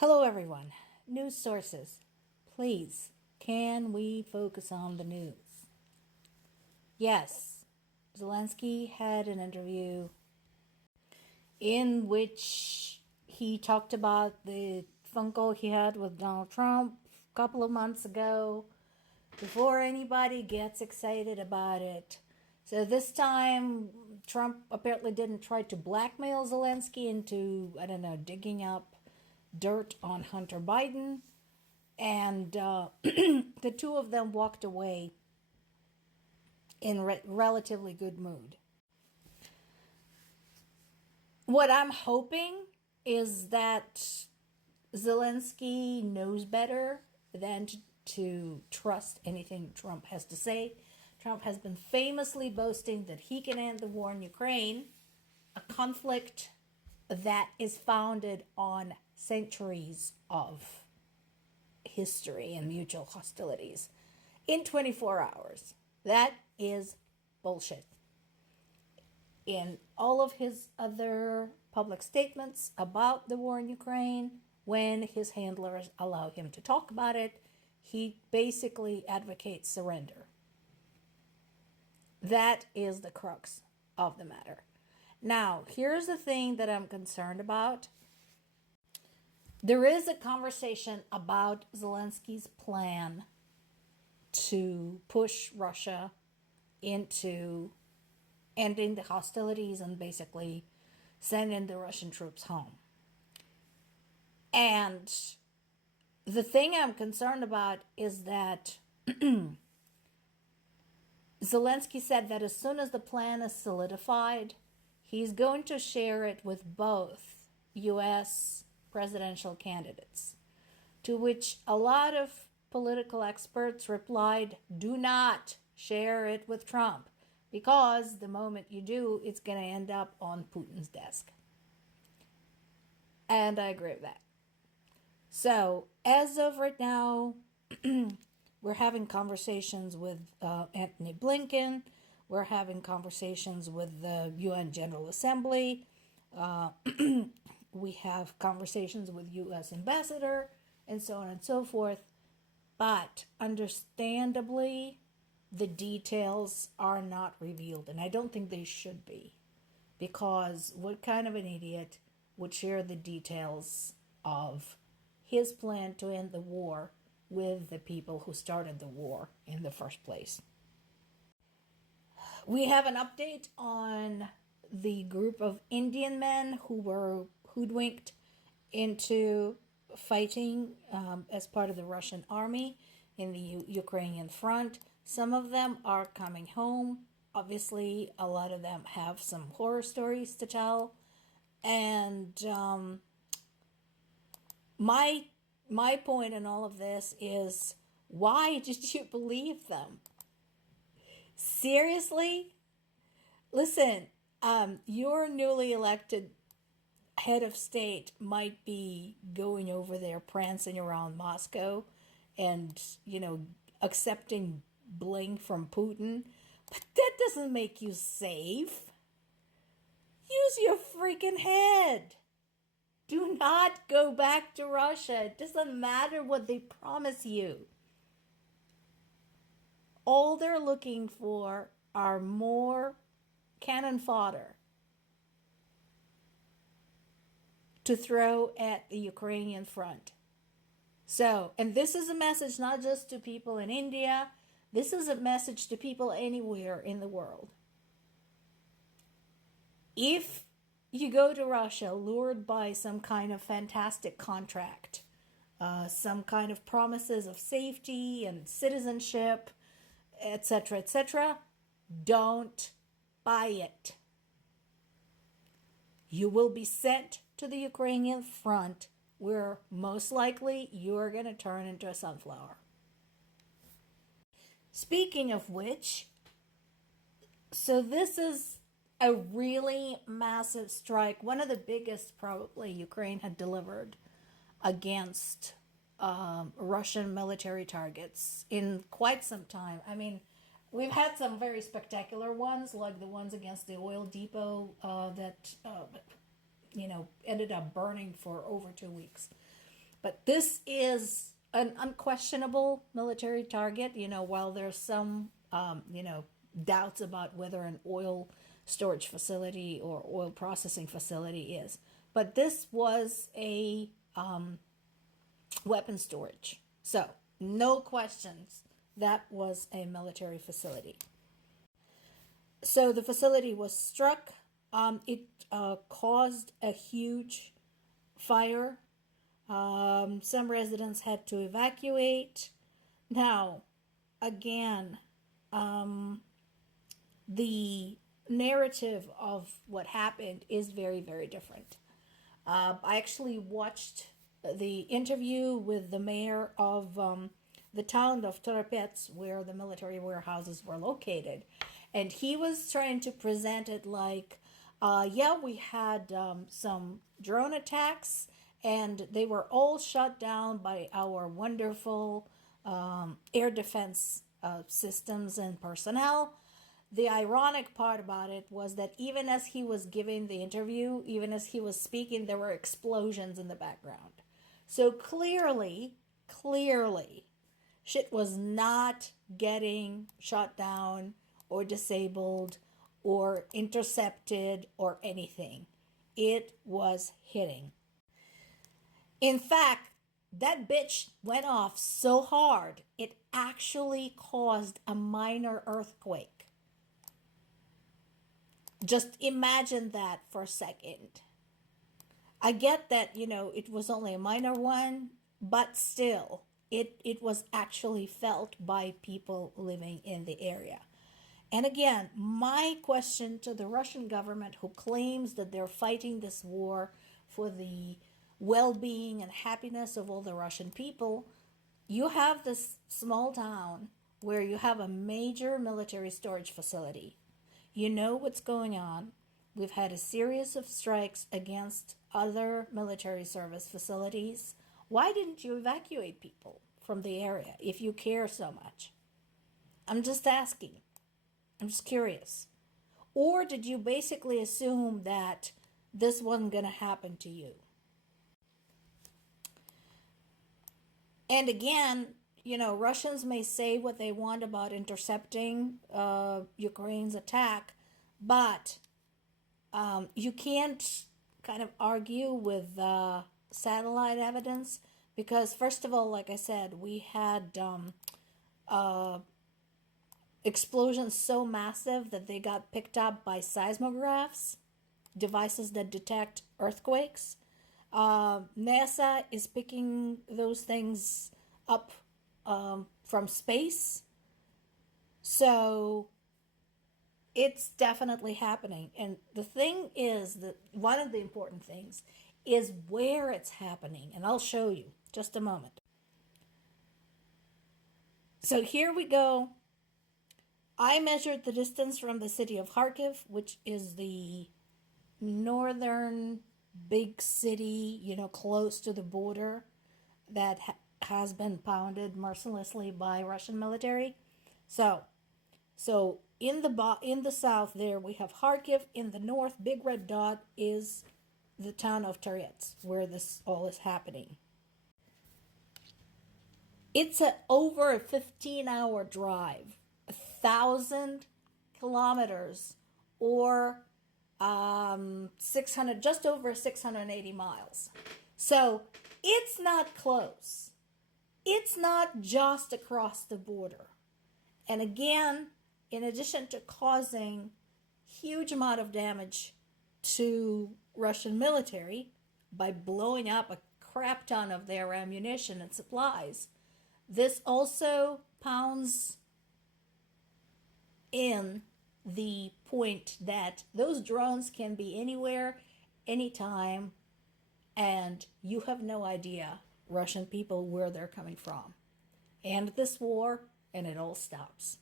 Hello, everyone. News sources. Please, can we focus on the news? Yes, Zelensky had an interview in which he talked about the phone call he had with Donald Trump a couple of months ago before anybody gets excited about it. So this time, Trump apparently didn't try to blackmail Zelensky into, digging up dirt on Hunter Biden. And the two of them walked away in relatively good mood. What I'm hoping is that Zelensky knows better than to trust anything Trump has to say. Trump has been famously boasting that he can end the war in Ukraine, a conflict that is founded on centuries of history and mutual hostilities, in 24 hours. That is bullshit. In all of his other public statements about the war in Ukraine, when his handlers allow him to talk about it, he basically advocates surrender. That is the crux of the matter. Now, here's the thing that I'm concerned about. There is a conversation about Zelensky's plan to push Russia into ending the hostilities and basically sending the Russian troops home. And the thing I'm concerned about is that Zelensky said that as soon as the plan is solidified, he's going to share it with both U.S. presidential candidates, to which a lot of political experts replied, do not share it with Trump, because the moment you do, it's going to end up on Putin's desk. And I agree with that. So, as of right now, we're having conversations with Anthony Blinken. We're having conversations with the UN General Assembly. We have conversations with U.S. ambassador and so on and so forth. But understandably, the details are not revealed. And I don't think they should be. Because what kind of an idiot would share the details of his plan to end the war with the people who started the war in the first place? We have an update on the group of Indian men who were hoodwinked into fighting as part of the Russian army in the Ukrainian front. Some of them are coming home. Obviously, a lot of them have some horror stories to tell. And my point in all of this is, why did you believe them? Seriously? Listen, your newly elected head of state might be going over there prancing around Moscow and, accepting bling from Putin, but that doesn't make you safe. Use your freaking head. Do not go back to Russia. It doesn't matter what they promise you. All they're looking for are more cannon fodder to throw at the Ukrainian front. So, and this is a message not just to people in India, this is a message to people anywhere in the world. If you go to Russia lured by some kind of fantastic contract, some kind of promises of safety and citizenship, etc., don't buy it. You will be sent to the Ukrainian front, where most likely you're going to turn into a sunflower. Speaking of which, so this is a really massive strike, one of the biggest probably Ukraine had delivered against Russian military targets in quite some time. I mean, we've had some very spectacular ones, like the ones against the oil depot that ended up burning for over 2 weeks. But this is an unquestionable military target, while there's some, doubts about whether an oil storage facility or oil processing facility is. But this was a weapon storage. So, no questions, that was a military facility. So the facility was struck. It caused a huge fire. Some residents had to evacuate. Now, again, the narrative of what happened is very, very different. I actually watched the interview with the mayor of the town of Torapets, where the military warehouses were located. And he was trying to present it like, yeah, we had some drone attacks, and they were all shot down by our wonderful air defense systems and personnel. The ironic part about it was that even as he was giving the interview, even as he was speaking, there were explosions in the background. So clearly, shit was not getting shot down or disabled or intercepted or anything. It was hitting. In fact, that bitch went off so hard, it actually caused a minor earthquake. Just imagine that for a second. I get that, it was only a minor one, but still, it was actually felt by people living in the area. And again, my question to the Russian government, who claims that they're fighting this war for the well-being and happiness of all the Russian people, you have this small town where you have a major military storage facility. You know what's going on. We've had a series of strikes against other military service facilities. Why didn't you evacuate people from the area if you care so much? I'm just asking. I'm just curious. Or did you basically assume that this wasn't going to happen to you? And again, Russians may say what they want about intercepting Ukraine's attack, but you can't kind of argue with satellite evidence because, first of all, like I said, we had explosions so massive that they got picked up by seismographs, devices that detect earthquakes. NASA is picking those things up from space. So it's definitely happening. And the thing is that one of the important things is where it's happening. And I'll show you just a moment. So here we go. I measured the distance from the city of Kharkiv, which is the northern big city, close to the border that has been pounded mercilessly by Russian military. So in the south there we have Kharkiv. In the north, big red dot is the town of Torets, where this all is happening. It's over a 15-hour drive, 1,000 kilometers, or 600, just over 680 miles. So it's not close. It's not just across the border. And again, in addition to causing huge amount of damage to Russian military by blowing up a crap ton of their ammunition and supplies, this also pounds in the point that those drones can be anywhere, anytime, and you have no idea, Russian people, where they're coming from. End this war, and it all stops.